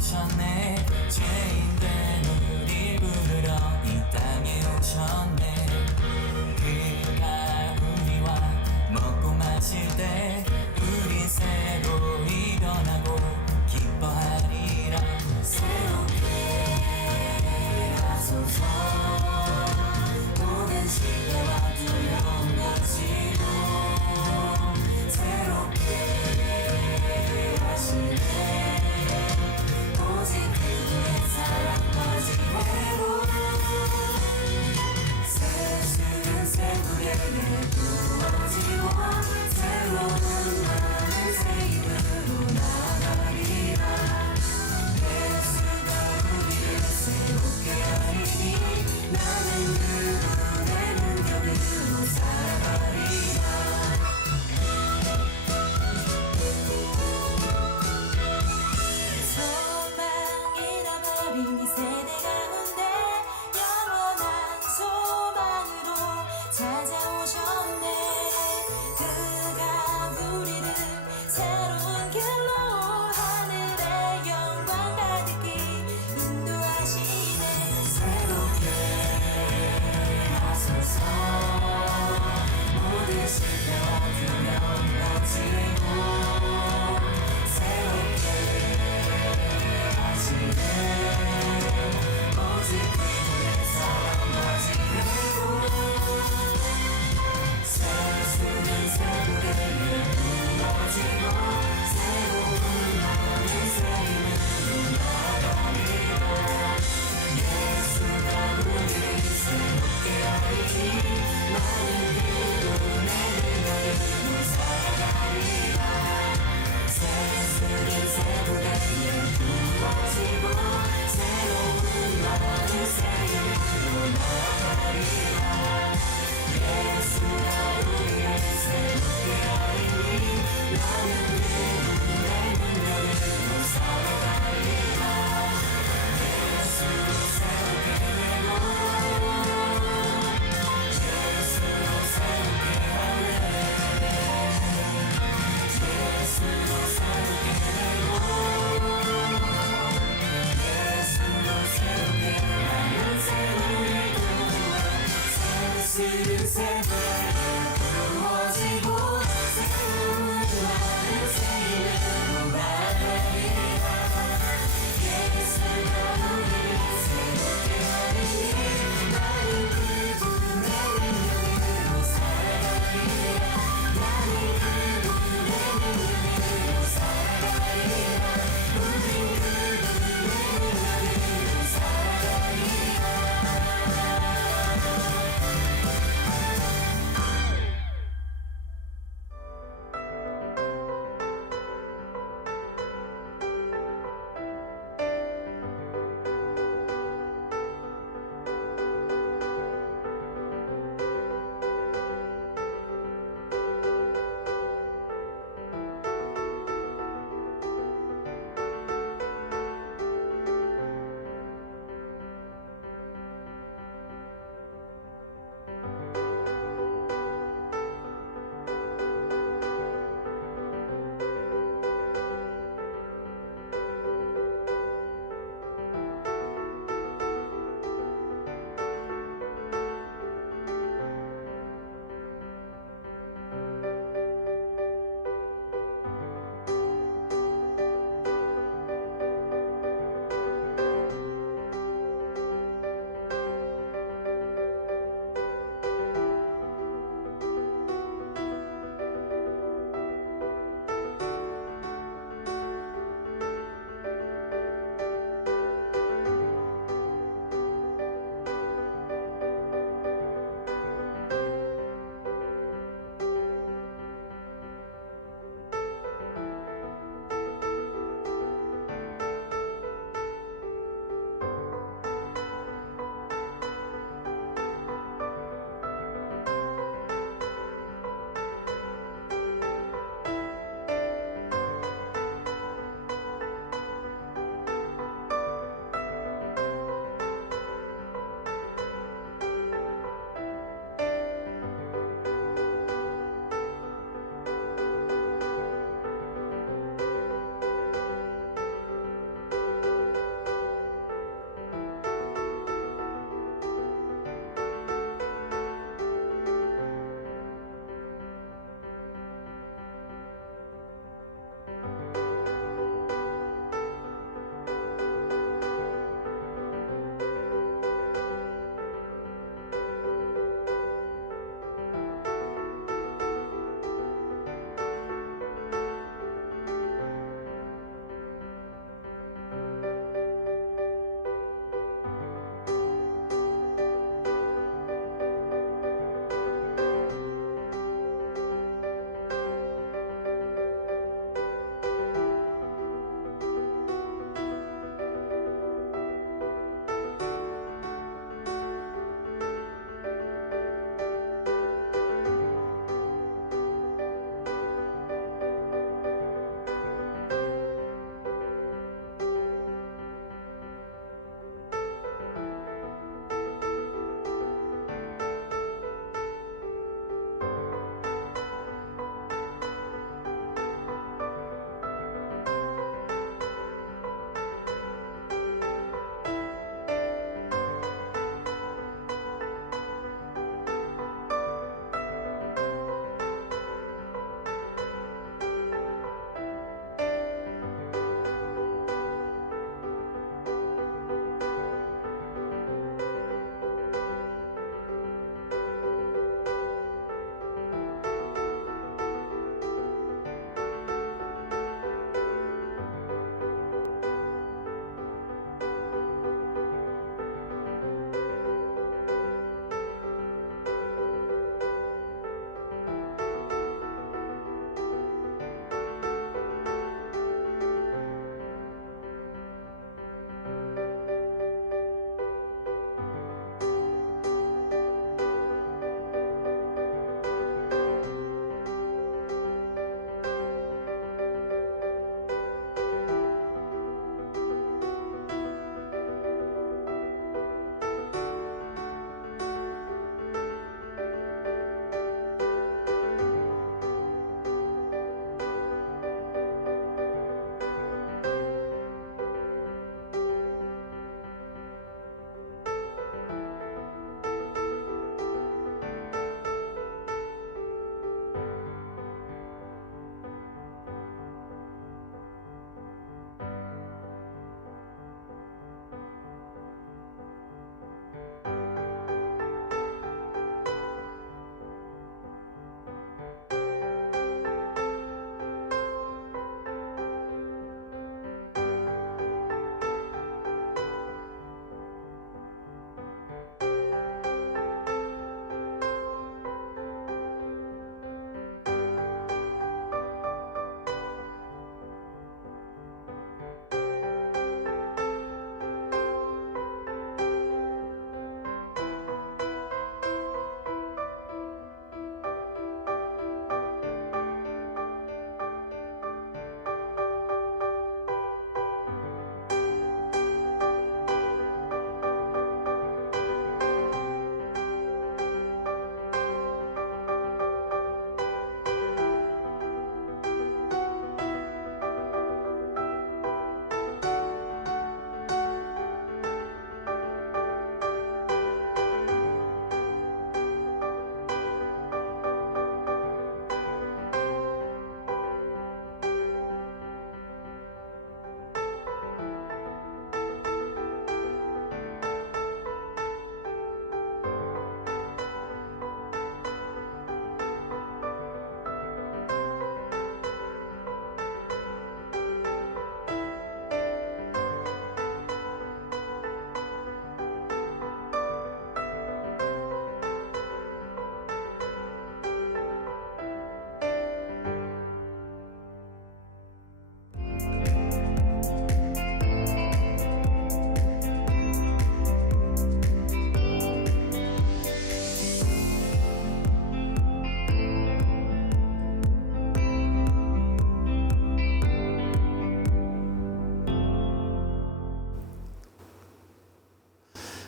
오셨네. 죄인된 우릴 부르러 이 땅에 오셨네. 그가 우리와 먹고 마실 때 우리 새로이 변하고 기뻐하리라. 새롭게 하소서. 모든 신뢰와 두려움 가지고 새롭게 하시네. 오직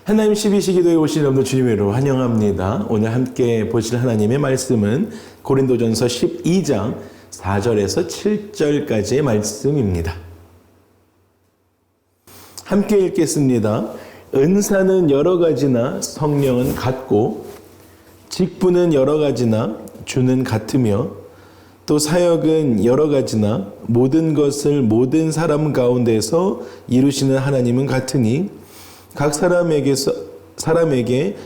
하나님 12시 기도에 오신 여러분들 주님의 이름으로 환영합니다. 오늘 함께 보실 하나님의 말씀은 고린도전서 12장 4절에서 7절까지의 말씀입니다. 함께 읽겠습니다. 은사는 여러 가지나 성령은 같고 직분은 여러 가지나 주는 같으며 또 사역은 여러 가지나 모든 것을 모든 사람 가운데서 이루시는 하나님은 같으니 각 사람에게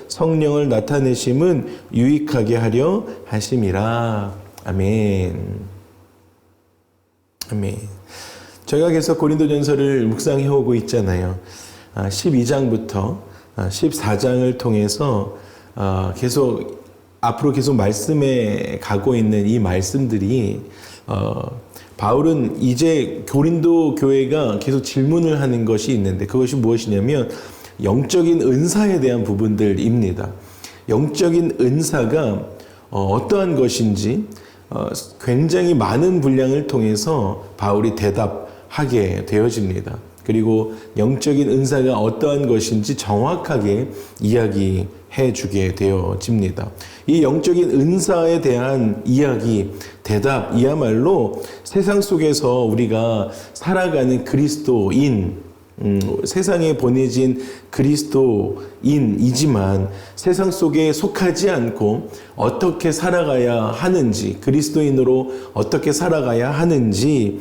성령을 나타내심은 유익하게 하려 하심이라. 아멘. 아멘. 저희가 계속 고린도전서를 묵상해 오고 있잖아요. 12장부터 14장을 통해서 앞으로 계속 말씀에 가고 있는 이 말씀들이 바울은 이제 고린도 교회가 계속 질문을 하는 것이 있는데 그것이 무엇이냐면 영적인 은사에 대한 부분들입니다. 영적인 은사가 어떠한 것인지 굉장히 많은 분량을 통해서 바울이 대답하게 되어집니다. 그리고 영적인 은사가 어떠한 것인지 정확하게 이야기해 주게 되어집니다. 이 영적인 은사에 대한 이야기, 대답이야말로 세상 속에서 우리가 살아가는 그리스도인, 세상에 보내진 그리스도인이지만 세상 속에 속하지 않고 어떻게 살아가야 하는지, 그리스도인으로 어떻게 살아가야 하는지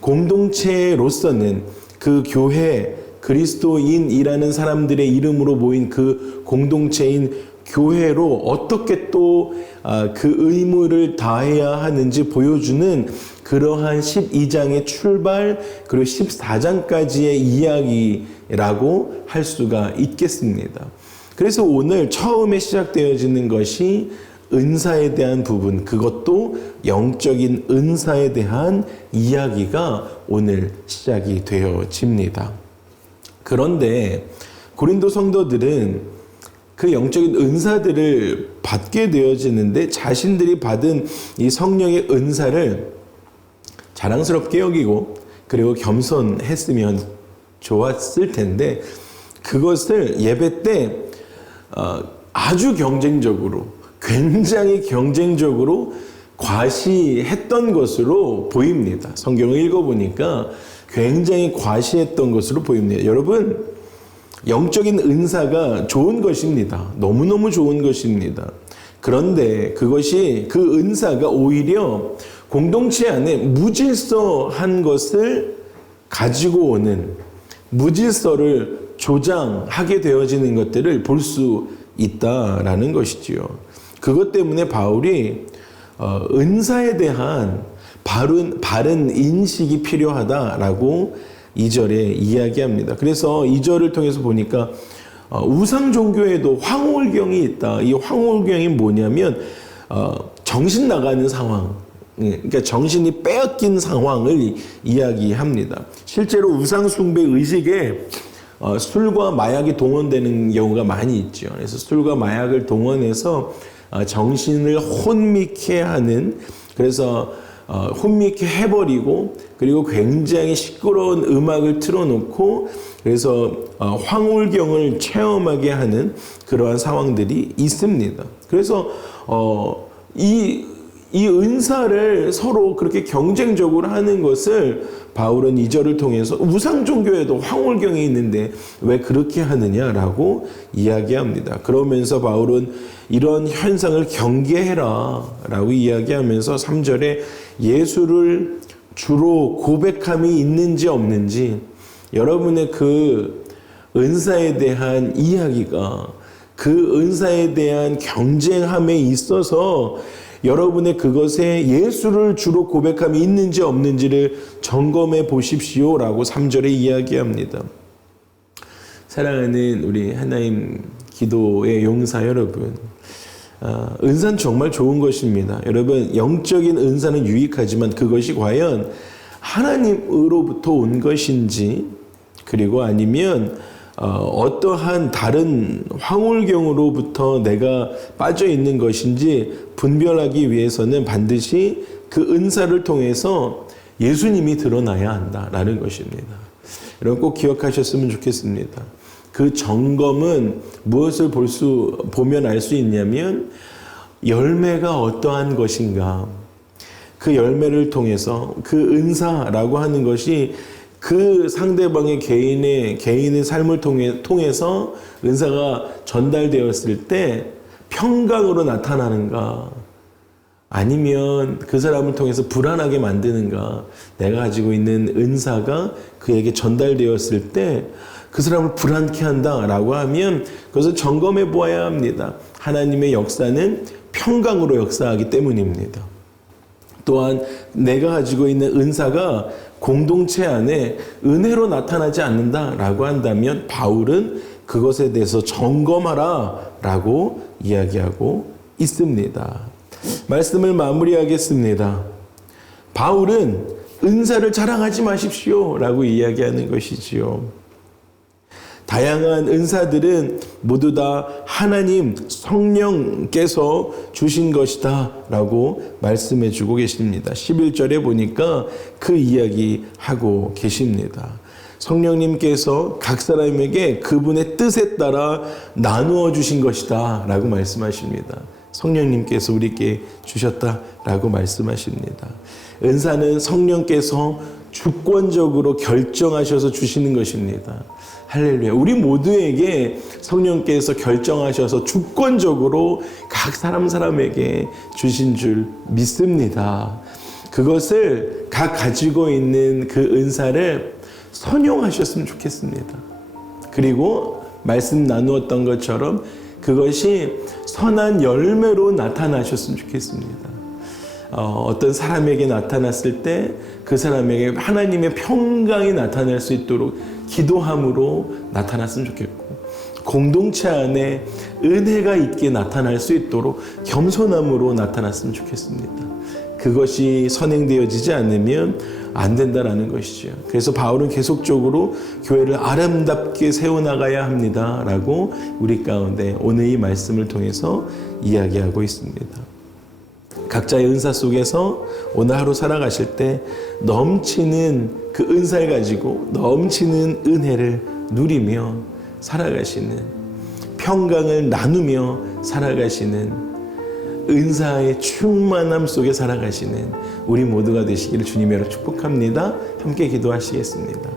공동체로서는 그 교회, 그리스도인이라는 사람들의 이름으로 모인 그 공동체인 교회로 어떻게 또 그 의무를 다해야 하는지 보여주는 그러한 12장의 출발 그리고 14장까지의 이야기라고 할 수가 있겠습니다. 그래서 오늘 처음에 시작되어지는 것이 은사에 대한 부분, 그것도 영적인 은사에 대한 이야기가 오늘 시작이 되어집니다. 그런데 고린도 성도들은 그 영적인 은사들을 받게 되어지는데 자신들이 받은 이 성령의 은사를 자랑스럽게 여기고 그리고 겸손했으면 좋았을 텐데 그것을 예배 때 아주 경쟁적으로, 굉장히 경쟁적으로 과시했던 것으로 보입니다. 성경을 읽어보니까 굉장히 과시했던 것으로 보입니다. 여러분, 영적인 은사가 좋은 것입니다. 너무너무 좋은 것입니다. 그런데 그것이 그 은사가 오히려 공동체 안에 무질서한 것을 가지고 오는, 무질서를 조장하게 되어지는 것들을 볼 수 있다라는 것이지요. 그것 때문에 바울이 은사에 대한 바른 인식이 필요하다라고 2절에 이야기합니다. 그래서 2절을 통해서 보니까 우상 종교에도 황홀경이 있다. 이 황홀경이 뭐냐면 정신 나가는 상황, 그러니까 정신이 빼앗긴 상황을 이야기합니다. 실제로 우상 숭배 의식에 술과 마약이 동원되는 경우가 많이 있죠. 그래서 술과 마약을 동원해서 정신을 혼미케 하는, 그래서 혼미케 해버리고 그리고 굉장히 시끄러운 음악을 틀어놓고 그래서 황홀경을 체험하게 하는 그러한 상황들이 있습니다. 그래서 이 은사를 서로 그렇게 경쟁적으로 하는 것을 바울은 2절을 통해서 우상 종교에도 황홀경이 있는데 왜 그렇게 하느냐라고 이야기합니다. 그러면서 바울은 이런 현상을 경계해라 라고 이야기하면서 3절에 예수를 주로 고백함이 있는지 없는지, 여러분의 그 은사에 대한 이야기가 그 은사에 대한 경쟁함에 있어서 여러분의 그것에 예수를 주로 고백함이 있는지 없는지를 점검해 보십시오 라고 3절에 이야기합니다. 사랑하는 우리 하나님 기도의 용사 여러분, 은사는 정말 좋은 것입니다. 여러분, 영적인 은사는 유익하지만 그것이 과연 하나님으로부터 온 것인지, 그리고 아니면 어떠한 다른 황홀경으로부터 내가 빠져 있는 것인지 분별하기 위해서는 반드시 그 은사를 통해서 예수님이 드러나야 한다라는 것입니다. 여러분 꼭 기억하셨으면 좋겠습니다. 그 점검은 무엇을 보면 알 수 있냐면 열매가 어떠한 것인가. 그 열매를 통해서 그 은사라고 하는 것이 그 상대방의 개인의 삶을 통해서 은사가 전달되었을 때 평강으로 나타나는가, 아니면 그 사람을 통해서 불안하게 만드는가. 내가 가지고 있는 은사가 그에게 전달되었을 때 그 사람을 불안케 한다라고 하면 그것을 점검해 보아야 합니다. 하나님의 역사는 평강으로 역사하기 때문입니다. 또한 내가 가지고 있는 은사가 공동체 안에 은혜로 나타나지 않는다라고 한다면 바울은 그것에 대해서 점검하라라고 이야기하고 있습니다. 말씀을 마무리하겠습니다. 바울은 은사를 자랑하지 마십시오라고 이야기하는 것이지요. 다양한 은사들은 모두 다 하나님 성령께서 주신 것이다 라고 말씀해 주고 계십니다. 11절에 보니까 그 이야기하고 계십니다. 성령님께서 각 사람에게 그분의 뜻에 따라 나누어 주신 것이다 라고 말씀하십니다. 성령님께서 우리에게 주셨다라고 말씀하십니다. 은사는 성령께서 주권적으로 결정하셔서 주시는 것입니다. 할렐루야. 우리 모두에게 성령께서 결정하셔서 주권적으로 각 사람에게 주신 줄 믿습니다. 그것을 각 가지고 있는 그 은사를 선용하셨으면 좋겠습니다. 그리고 말씀 나누었던 것처럼 그것이 선한 열매로 나타나셨으면 좋겠습니다. 어떤 사람에게 나타났을 때 그 사람에게 하나님의 평강이 나타날 수 있도록 기도함으로 나타났으면 좋겠고, 공동체 안에 은혜가 있게 나타날 수 있도록 겸손함으로 나타났으면 좋겠습니다. 그것이 선행되어지지 않으면 안 된다라는 것이죠. 그래서 바울은 계속적으로 교회를 아름답게 세워나가야 합니다라고 우리 가운데 오늘 이 말씀을 통해서 이야기하고 있습니다. 각자의 은사 속에서 오늘 하루 살아가실 때 넘치는 그 은사를 가지고 넘치는 은혜를 누리며 살아가시는, 평강을 나누며 살아가시는, 은사의 충만함 속에 살아가시는 우리 모두가 되시기를 주님으로 축복합니다. 함께 기도하시겠습니다.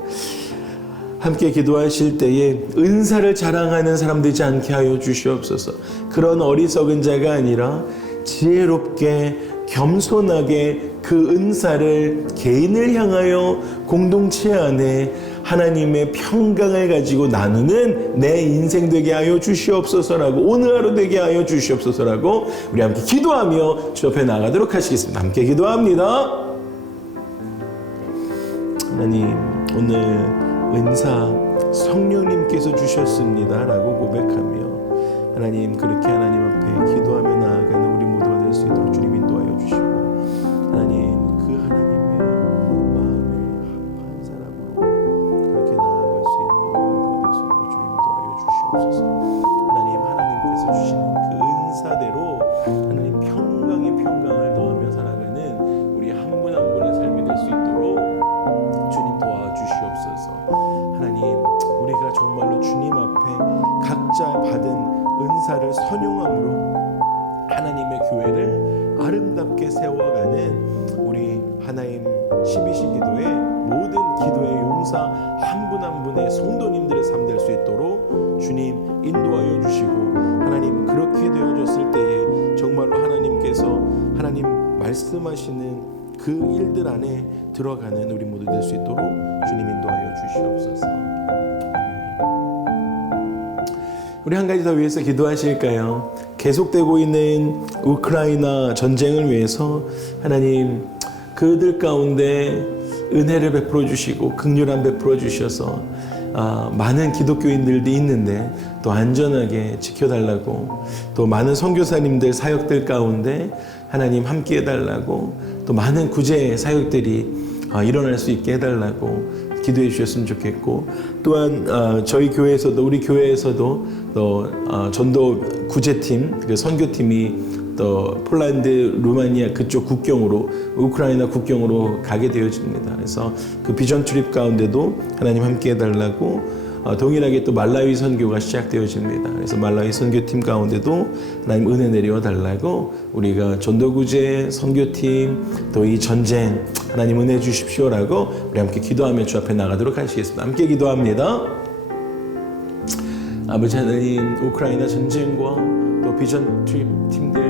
함께 기도하실 때에 은사를 자랑하는 사람 되지 않게 하여 주시옵소서. 그런 어리석은 자가 아니라 지혜롭게 겸손하게 그 은사를 개인을 향하여 공동체 안에 하나님의 평강을 가지고 나누는 내 인생 되게 하여 주시옵소서라고, 오늘 하루 되게 하여 주시옵소서라고 우리 함께 기도하며 주 옆에 나가도록 하시겠습니다. 함께 기도합니다. 하나님, 오늘 은사 성령님께서 주셨습니다 라고 고백하며 하나님, 그렇게 하나님 앞에 기도하며 나아가는 우리 모두가 될 수 있도록 주님 인도하여 주시고, 하나님 그 하나님의 마음에 합한 사람으로 그렇게 나아갈 수 있는 우리 모두가 될 수 있도록 주님 인도하여 주시옵소서. 하나님께서 주시는 그 은사대로 하나님 평강을 더하며 살아가는 우리 한 분 한 분의 삶이 될 수 있도록 주님 도와주시옵소서. 하나님, 우리가 정말로 주님 앞에 각자 받은 은사를 선용함으로 하나님의 교회를 아름답게 세워가는 우리 하나님 12시기도의 모든 기도의 용사 한 분 한 분의 성도님들의 삶 될 수 있도록 주님 인도하여 주시고, 하나님 그렇게 되어졌을 때에 정말로 하나님께서 하나님 말씀하시는 그 일들 안에 들어가는 우리 모두 될 수 있도록 주님 인도하여 주시옵소서. 우리 한 가지 더 위해서 기도하실까요? 계속되고 있는 우크라이나 전쟁을 위해서 하나님 그들 가운데 은혜를 베풀어 주시고 긍휼함 베풀어 주셔서 많은 기독교인들도 있는데 또 안전하게 지켜달라고, 또 많은 선교사님들 사역들 가운데 하나님 함께 해달라고, 또 많은 구제 사역들이 일어날 수 있게 해달라고 기도해 주셨으면 좋겠고, 또한 저희 교회에서도, 우리 교회에서도 또 전도 구제팀, 그 선교팀이 또 폴란드, 루마니아 그쪽 국경으로, 우크라이나 국경으로 가게 되어집니다. 그래서 그 비전 트립 가운데도 하나님 함께 해달라고 동일하게 또 말라위 선교가 시작되어집니다. 그래서 말라위 선교팀 가운데도 하나님 은혜 내려 달라고 우리가 전도구제 선교팀 또 이 전쟁 하나님 은혜 주십시오라고 우리 함께 기도하며 주 앞에 나가도록 하시겠습니다. 함께 기도합니다. 아버지 하나님, 우크라이나 전쟁과 또 비전 트립 팀들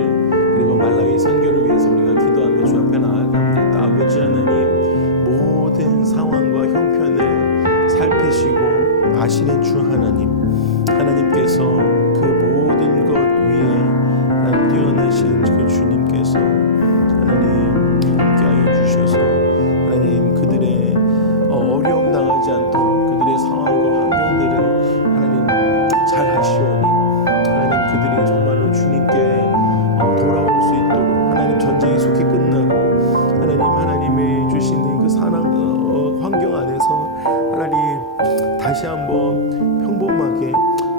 그리고 말라위 선교를 위해서 우리가 기도하며 주 앞에 나아갑니다. 아버지 하나님, 모든 상황과 형편을 살피시고 아시는 주 하나님, 하나님께서 그 모든 것 위에 하나님 뛰어나신 그 주님께서 하나님 함께하여 주셔서 하나님 그들의 어려움 당하지 않도록 그들의 상황과 환경들을 하나님 잘 하시오니 하나님 그들이 정말로 주님께 돌아올 수 있도록 하나님 전쟁이 속히 끝나고 하나님의 주시는 그 사랑 환경 안에서 하나님 다시 한번 평범하게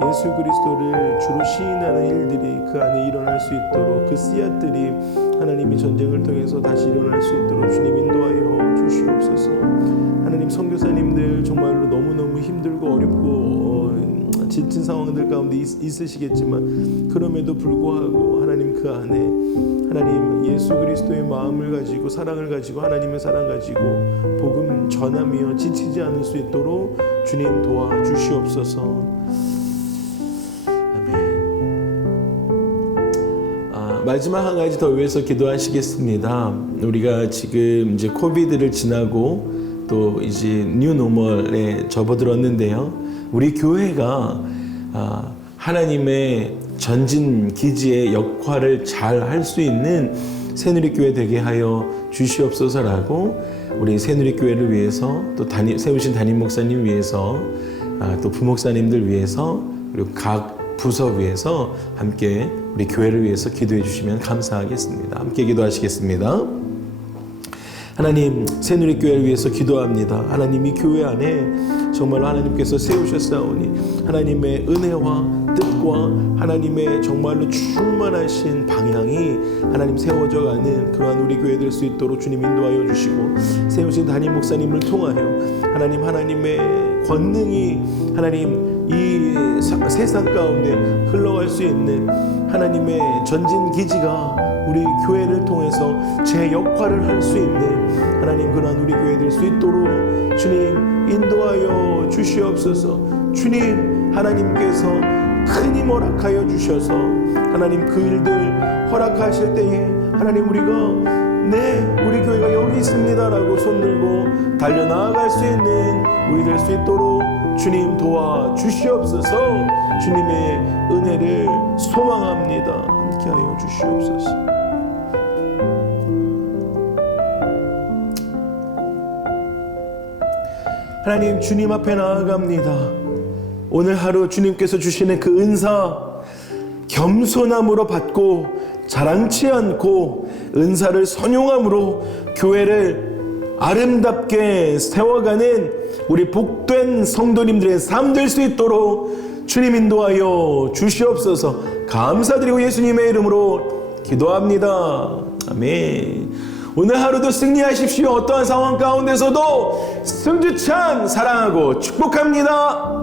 예수 그리스도를 주로 시인하는 일들이 그 안에 일어날 수 있도록 그 씨앗들이 하나님이 전쟁을 통해서 다시 일어날 수 있도록 주님 인도하여 주시옵소서. 하나님 선교사님들 정말로 너무너무 힘들고 어렵고 지친 상황들 가운데 있으시겠지만 그럼에도 불구하고 하나님 그 안에 하나님 예수 그리스도의 마음을 가지고 사랑을 가지고 하나님의 사랑 가지고 복음 전하며 지치지 않을 수 있도록 주님 도와주시옵소서. 아멘. 마지막 한 가지 더 위해서 기도하시겠습니다. 우리가 지금 이제 코비드를 지나고 또 이제 뉴 노멀에 접어들었는데요. 우리 교회가 하나님의 전진 기지의 역할을 잘 할 수 있는 새누리교회 되게 하여 주시옵소서라고 우리 새누리교회를 위해서 또 세우신 담임 목사님 위해서 또 부목사님들 위해서 그리고 각 부서 위해서 함께 우리 교회를 위해서 기도해 주시면 감사하겠습니다. 함께 기도하시겠습니다. 하나님, 새누리교회를 위해서 기도합니다. 하나님, 이 교회 안에 정말 하나님께서 세우셨사오니 하나님의 은혜와 뜻과 하나님의 정말로 충만하신 방향이 하나님 세워져 가는 그러한 우리 교회 될 수 있도록 주님 인도하여 주시고 세우신 담임 목사님을 통하여 하나님의 권능이 하나님 이 세상 가운데 흘러갈 수 있는 하나님의 전진 기지가 우리 교회를 통해서 제 역할을 할 수 있는 하나님 그러한 우리 교회 될 수 있도록 주님 인도하여 주시옵소서. 주님 하나님께서 큰 힘 허락하여 주셔서 하나님 그 일들 허락하실 때에 하나님 우리가 우리 교회가 여기 있습니다라고 손들고 달려나아갈 수 있는 우리 될 수 있도록 주님 도와주시옵소서. 주님의 은혜를 소망합니다. 함께하여 주시옵소서. 하나님, 주님 앞에 나아갑니다. 오늘 하루 주님께서 주시는 그 은사 겸손함으로 받고 자랑치 않고 은사를 선용함으로 교회를 아름답게 세워가는 우리 복된 성도님들의 삶 될 수 있도록 주님 인도하여 주시옵소서. 감사드리고 예수님의 이름으로 기도합니다. 아멘. 오늘 하루도 승리하십시오. 어떠한 상황 가운데서도 승주찬 사랑하고 축복합니다.